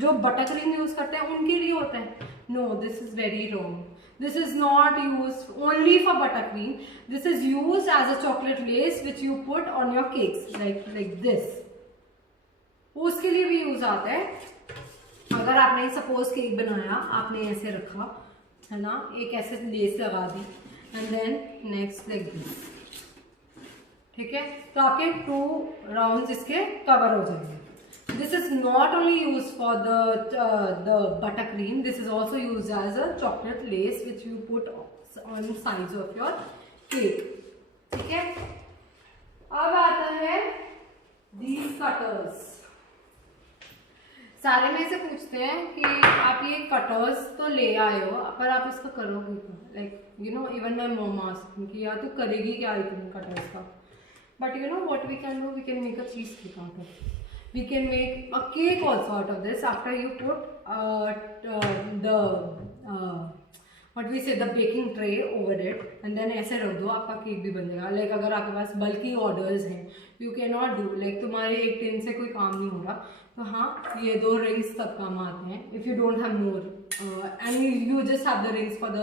जो बटर क्रीम यूज करते हैं उनके लिए होता है। No, this is very wrong. This is not used only for buttercream. This is used as a chocolate lace which you put on your cakes, like this. उसके लिए भी यूज आता है. अगर आपने सपोज केक बनाया, आपने ऐसे रखा है ना, एक ऐसे लेस लगा दी and then next like this, ठीक है, तो आपके 2 राउंड्स इसके कवर हो जाएंगे. This is not only used for the buttercream. This is also used as a chocolate lace which you put on sides of your cake. ठीक है. अब आता है these cutters. सारे में से पूछते हैं कि आप ये कटर्स तो ले आए हो, पर आप इसका करोगे क्या? Like you know, even my mom asked कि यार तू करेगी क्या इतने कटर्स का? But you know what we can do, we can make a cheese cake out of it. We can make a cake also out of this after you put what we say the baking tray over it and then ऐसे रख दो, आपका cake भी बन जाएगा. Like अगर आपके पास बल्कि ऑर्डर्स हैं, you can not do like तुम्हारे एक टिन से कोई काम नहीं हो रहा, तो हाँ ये 2 रिंग्स तक काम आते हैं. If you don't have more and you just have the rings for the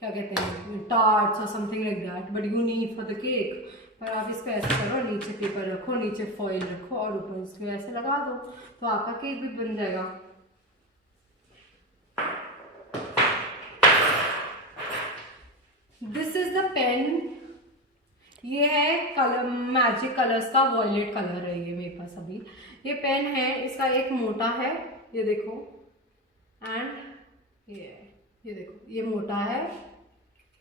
क्या कहते हैं टार्ट्स और something like that, but you need for the cake. पर आप इसको ऐसे करो, नीचे पेपर रखो, नीचे फॉइल रखो और ऊपर इसको ऐसे लगा दो, तो आपका केक भी बन जाएगा. This is the pen. ये है कलर, मैजिक कलर्स का वॉयलेट कलर है ये मेरे पास अभी. ये पेन है, इसका एक मोटा है, ये देखो, एंड ये देखो, ये मोटा है,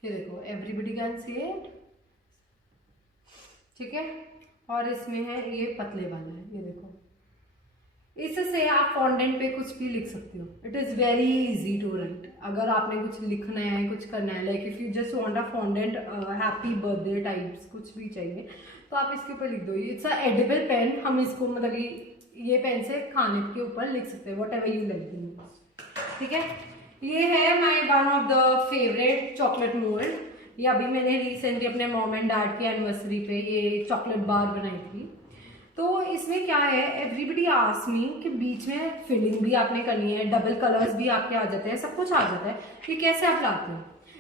ये देखो, एवरीबडी कैन सी इट, ठीक है. और इसमें है ये पतले वाला है, ये देखो. इससे आप फॉन्डेंट पे कुछ भी लिख सकते हो. It is very easy to write. अगर आपने कुछ लिखना है, कुछ करना है, like if you just want a fondant happy birthday types कुछ भी चाहिए, तो आप इसके ऊपर लिख दो. It's a edible pen. हम इसको मतलब ये पेन से खाने के ऊपर लिख सकते हैं, वट एवर यू लाइक. ठीक है. ये है my one of the favourite chocolate mould. ये अभी मैंने रिसेंटली अपने मॉम एंड डैड की एनिवर्सरी पे ये चॉकलेट बार बनाई थी. तो इसमें क्या है, एवरीबडी आस्क्स मी कि बीच में फिलिंग भी आपने करनी है, डबल कलर्स भी आपके आ जाते हैं, सब कुछ आ जाता है, कि कैसे आप लाते हो.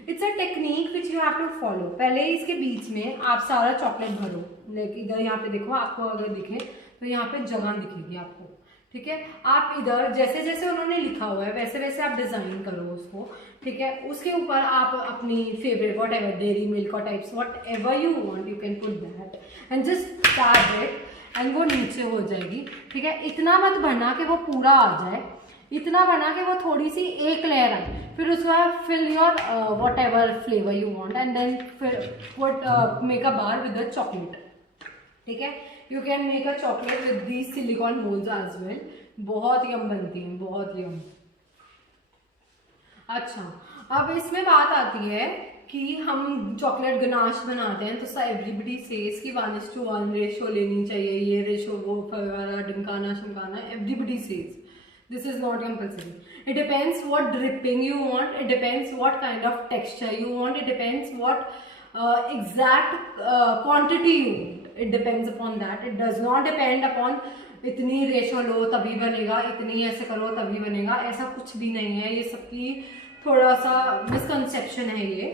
It's a technique which you have to follow. पहले इसके बीच में आप सारा चॉकलेट भरो. लाइक इधर यहाँ पे देखो, आपको अगर दिखे तो यहाँ पे जगह दिखेगी आपको, ठीक है. आप इधर जैसे जैसे उन्होंने लिखा हुआ है वैसे वैसे आप डिजाइन करो उसको, ठीक है. उसके ऊपर आप अपनी favourite whatever Dairy Milk और types whatever you want you can put that and just start it and वो नीचे हो जाएगी, ठीक है. इतना मत भरना कि वो पूरा आ जाए, इतना बना कि वो थोड़ी सी एक लेयर आए. फिर उसके बाद fill your whatever flavour you want and then फिर make a bar with the chocolate, ठीक है. You can make a chocolate with these silicone moulds as well. बहुत यम बनती हैं, बहुत यम. अच्छा, अब इसमें बात आती है कि हम चॉकलेट गनाश बनाते हैं, तो एवरीबडी सेज कि 1:1 रेशो लेनी चाहिए, ये रेशो वो वगैरह ढमकाना शमकाना. Everybody says this is not compulsory. It depends what dripping you want, it depends what kind of texture you want, it depends what exact quantity you want. It depends upon that. It does not depend upon इतनी ratio लो तभी बनेगा, इतनी ऐसे करो तभी बनेगा. ऐसा कुछ भी नहीं है. ये सबकी थोड़ा सा मिसकंसेप्शन है. ये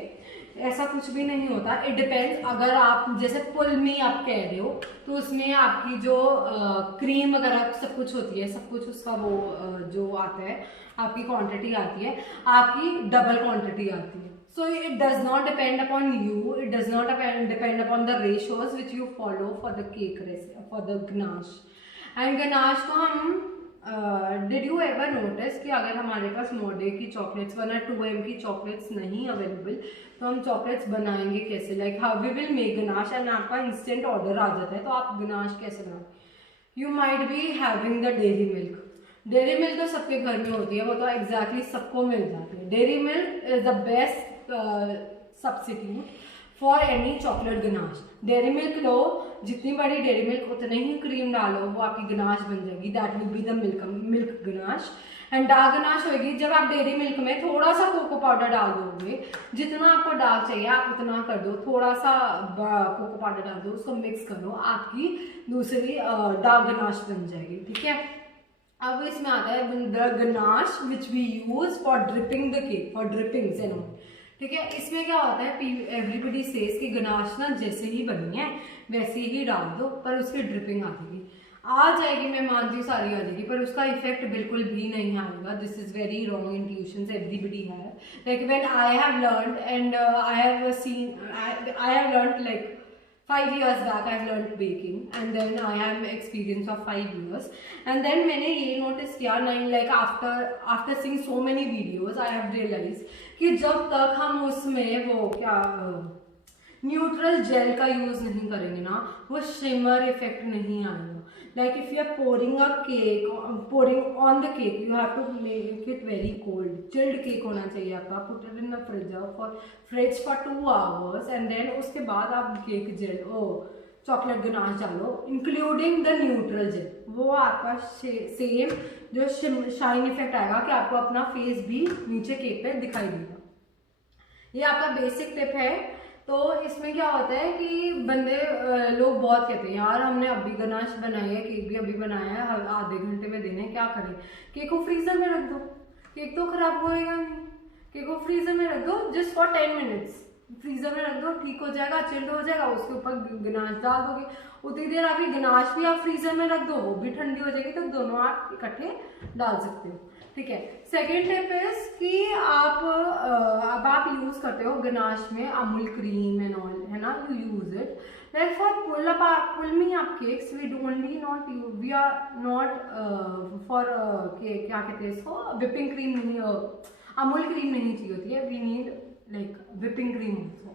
ऐसा कुछ भी नहीं होता. It depends. अगर आप जैसे पुलमी आप कह रहे हो तो उसमें आपकी जो क्रीम वगैरह सब कुछ होती है, सब कुछ उसका वो जो आता है आपकी क्वांटिटी आती है, आपकी डबल क्वांटिटी आती है. So it does not depend upon you. It does not depend upon the ratios which you follow for the cake recipe, for the ganache. And ganache को हम डिड यू एवर नोटिस कि अगर हमारे पास mode की chocolates वरना 2M की chocolates नहीं available, तो हम चॉकलेट्स बनाएंगे कैसे. Like how we will make ganache and आपका इंस्टेंट ऑर्डर आ जाता है, तो आप गनाश कैसे बनाओ. You might be having the Dairy Milk. Dairy Milk तो सबके घर में होती है, वो तो एग्जैक्टली सबको मिल जाती है. Dairy Milk is the best substitute for any chocolate ganache. Dairy Milk लो, जितनी बड़ी डेयरी मिल्क उतने ही क्रीम डालो, वो आपकी गनाश बन जाएगी. That will be the milk ganache. And dark ganache होगी जब आप डेयरी मिल्क में थोड़ा सा कोको पाउडर डाल दोगे, जितना आपको डार्क चाहिए आप उतना कर दो, थोड़ा सा कोको पाउडर डाल दो, उसको मिक्स करो, आपकी दूसरी डार्क गनाश बन जाएगी। ठीक है, अब इसमें आता है the ganache which we use for dripping the cake, for drippings and all. ठीक है, इसमें क्या होता है, एवरीबडी सेज कि गनाश ना जैसे ही बनी है वैसे ही डाल दो, पर उसकी ड्रिपिंग आ जाएगी, मैं मानती हूँ सारी आ जाएगी, पर उसका इफेक्ट बिल्कुल भी नहीं आएगा। This is very wrong intuitions everybody have, like when I have learned and I have seen, I have learned like 5 years back I have learned baking, and then I have experience of 5 years, and then मैंने ये notice किया, like after seeing so many videos I have realized कि जब तक हम उसमें वो क्या न्यूट्रल जेल का यूज नहीं करेंगे ना, वो शिमर इफेक्ट नहीं आएगा। Like if you are pouring on the cake, you have to make it very cold, chilled cake होना चाहिए आपका, put it in the fridge for 2 hours, and then उसके बाद आप केक जेल चॉकलेट गनाश डालो including the neutral jail, वो आपका same जो शाइन इफेक्ट आएगा कि आपको अपना फेस भी नीचे केक पे दिखाई देगा। ये आपका बेसिक टिप है। तो इसमें क्या होता है कि लोग बहुत कहते हैं यार हमने अभी गनाश बनाई है, केक भी अभी बनाया है, आधे घंटे में देने, क्या करें, केक को फ्रीजर में रख दो, केक तो खराब होएगा नहीं, केक को फ्रीजर में रख दो जस्ट फॉर 10 मिनट्स, फ्रीजर में रख दो, ठीक हो जाएगा, चिल्ड हो जाएगा, उसके ऊपर गनाश डाल दोगे, उतनी देर अभी गनाश भी आप फ्रीजर में रख दो, वो भी ठंडी हो जाएगी, तो दोनों आप इकट्ठे डाल सकते हो। ठीक है, सेकेंड टिप इज कि अब आप यूज करते हो गनाश में अमूल क्रीम एंड ऑल, है ना, you use it like for pull me up cakes, we are not for क्या कहते हैं इसको, विपिंग क्रीम नहीं, अमूल क्रीम नहीं चाहिए होती है, we need like whipping cream also.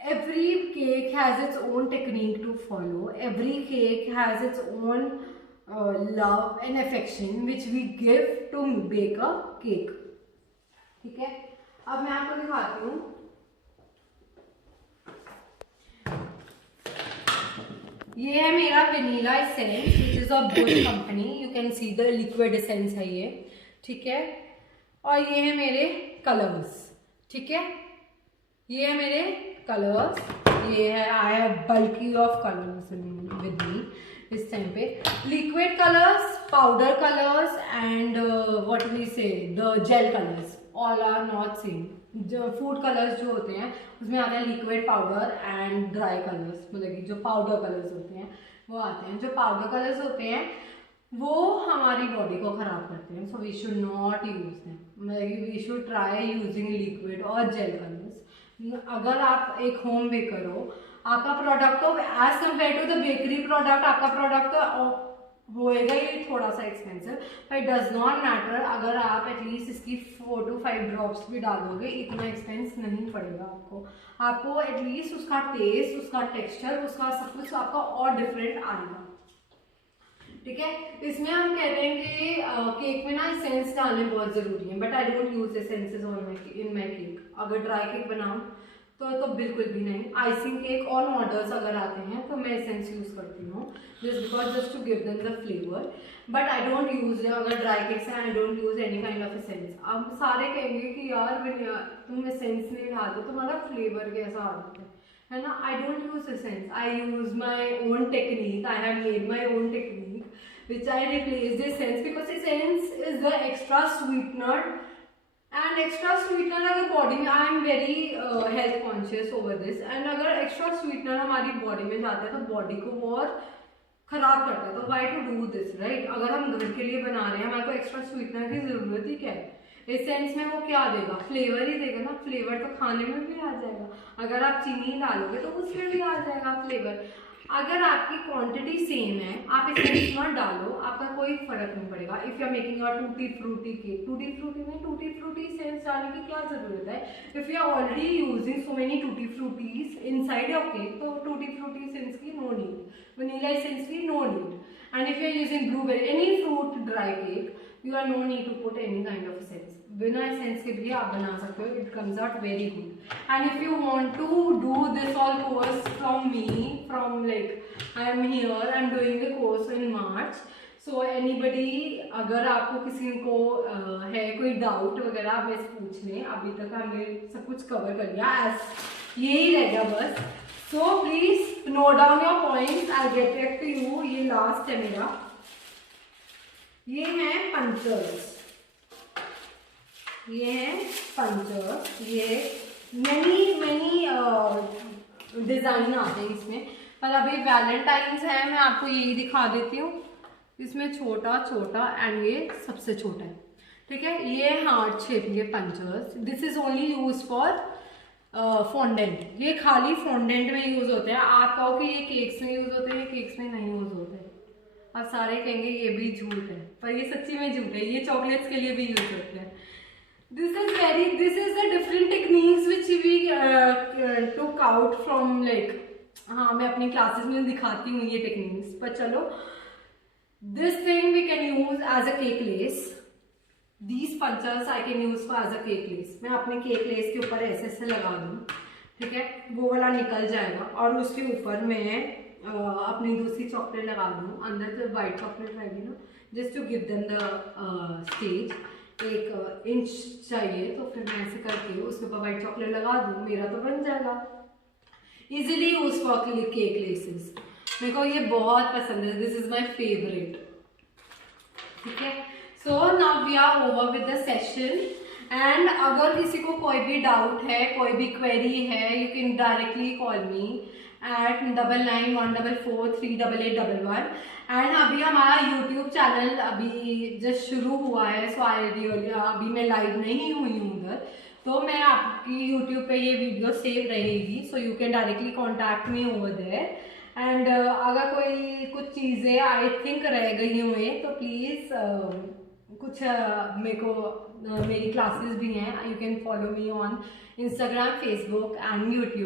Every cake has its own technique to follow, every cake has its own love and affection which we give to bake a cake. ठीक है, अब मैं आपको दिखाती हूँ, ये है मेरा vanilla essence which is of Bush company, you can see the liquid essence है ये। ठीक है, और ये है मेरे कलर्स। ठीक है, ये है मेरे कलर्स, ये है I have bulky of colours with me इस टाइम पे, liquid colours, powder colours and what we say the gel colours, all are not same. जो फूड कलर्स जो होते हैं उसमें आते हैं liquid, powder and dry colours, मतलब कि जो पाउडर कलर्स होते हैं वो आते हैं। जो पाउडर कलर्स होते हैं वो हमारी बॉडी को खराब करते हैं, so we should not use them, मतलब we should try using liquid और जेल कलर्स। अगर आप एक होम बेकर हो, आपका प्रोडक्ट तो as compared to the bakery product, आपका प्रोडक्ट तो होएगा ही थोड़ा सा expensive, but it does not matter, अगर आप एटलीस्ट इसकी 4 to 5 ड्रॉप्स भी डालोगे इतना एक्सपेंस नहीं पड़ेगा आपको एटलीस्ट उसका टेस्ट, उसका टेक्सचर, उसका सब कुछ आपका और डिफरेंट आएगा। ठीक है, इसमें हम कहते हैं कि केक में ना एसेंस डालने बहुत जरूरी है, but I don't use essences in my cake. अगर ड्राई केक बनाऊं तो बिल्कुल भी नहीं। आइसिंग केक और मॉडल्स अगर आते हैं तो मैं एसेंस यूज करती हूँ just to give them the flavour, but I don't use, अगर ड्राई केक्स हैं I don't use any kind of essence. अब सारे कहेंगे कि यार तुम एसेंस नहीं डालते, तुम्हारा फ्लेवर कैसा आता है ना। आई don't use essence, I use my own technique, I have made my own technique which I replace the essence, because essence is the extra sweetener, and extra sweetener अगर बॉडी में, I am very health conscious over this, and अगर extra sweetener हमारी body में जाता है तो body को बहुत खराब करता है, तो why to do this, right. अगर हम घर के लिए बना रहे हैं, हमारे को एक्स्ट्रा स्वीटनर की जरूरत ही क्या है। एसेंस में वो क्या देगा, फ्लेवर ही देगा ना, फ्लेवर तो खाने में भी आ जाएगा, अगर आप चीनी डालोगे तो उसमें भी आ जाएगा फ्लेवर। अगर आपकी क्वांटिटी सेम है, आप एसेंस मत डालो, आपका कोई फर्क नहीं पड़ेगा। If you are making your tutti frutti cake, tutti frutti में टूटी फ्रूटी एसेंस डालने की क्या जरूरत है। If you are already using so many tutti fruttis inside your cake, तो टूटी फ्रूटी एसेंस की नो नीड, वनीला एसेंस की no need. And if you are using blueberry, any fruit dry cake, you are no need to put any kind of essence. बिना essence के भी आप बना सकते हो, it comes out very good. And if you want to do this all course from me, from like I am here, I am doing the course in March, so anybody, अगर आपको किसी को है कोई डाउट वगैरह, आप मेरे से पूछ लें। अभी तक हमने सब कुछ कवर कर लिया, यही रह गया बस। So please note down your points, I get back to you. ये लास्ट है मेरा। ये हैं पंचर्स, ये हैं पंचर्स। ये मैनी डिजाइन आते हैं इसमें, पर अभी वैलेंटाइंस है, मैं आपको यही दिखा देती हूँ। इसमें छोटा छोटा एंड ये सबसे छोटा है, ठीक है। ये हार्ट शेप के punchers, this is only use for fondant. ये खाली फॉन्डेंट में यूज होते हैं। आप कहो कि ये केक्स में यूज होते हैं, केक्स में नहीं यूज होते। आप सारे कहेंगे ये भी झूठ है, पर ये सच्ची में झूठ है। ये चॉकलेट्स के लिए भी यूज होते हैं। This is the different techniques which we took out from like, हाँ मैं अपनी क्लासेस में दिखाती हूँ ये टेक्निक्स, पर चलो। This thing we can use as a cake lace. These punchers I can use for as a cake lace. मैं अपने केक लेस के ऊपर ऐसे ऐसे लगा दूँ, ठीक है, वो वाला निकल जाएगा। और उसके ऊपर मैं अपनी दूसरी चॉकलेट लगा दूँ। अंदर तो वाइट चॉकलेट रहेगी ना, just to give them the stage. 1 inch चाहिए, तो फिर मैं ऐसे करके उसके ऊपर वाइट चॉकलेट लगा दूँ, मेरा तो बन जाएगा। Easily use for cake laces. मेरे को ये बहुत पसंद है, दिस इज माई फेवरेट, ठीक है। So now we are over with the session. And अगर किसी को कोई भी डाउट है, कोई भी क्वेरी है, you can directly call me at 9914438811। And अभी हमारा यूट्यूब चैनल अभी जस्ट शुरू हुआ है, सो अभी मैं लाइव नहीं हुई हूँ उधर, तो मैं आपकी यूट्यूब पे ये वीडियो सेव रहेगी। So you can directly contact me over there. And अगर कोई कुछ चीज़ें आई थिंक रह गई हुई तो प्लीज़ कुछ मेरे को मेरी क्लासेस भी हैं, you can follow me on Instagram, Facebook and YouTube.